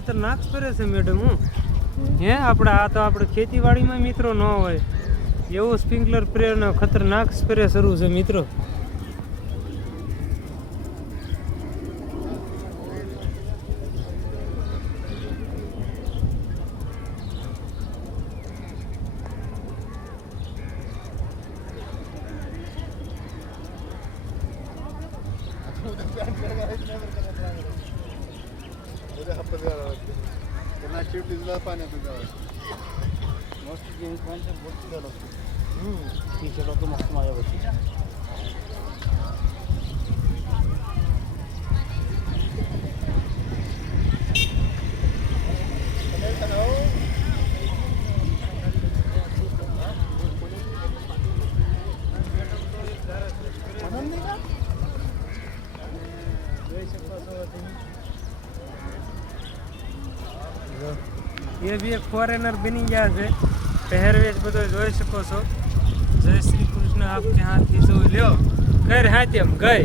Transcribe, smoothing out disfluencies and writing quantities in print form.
ખતરનાક સ્પ્રે છે મેડમ. હું હે આપણે આ તો આપણે ખેતીવાડીમાં મિત્રો ન હોય એવો સ્પ્રિંકલર સ્પ્રેનો ખતરનાક સ્પ્રે શરૂ છે મિત્રો. मस्त माझ्या बघ એ બી એક ફોરેનર બની ગયા છે. પહેરવેશ બધો જોઈ શકો છો. જય શ્રી કૃષ્ણ. આપ કે હાથ થી લ્યો કર હાથ એમ ગઈ.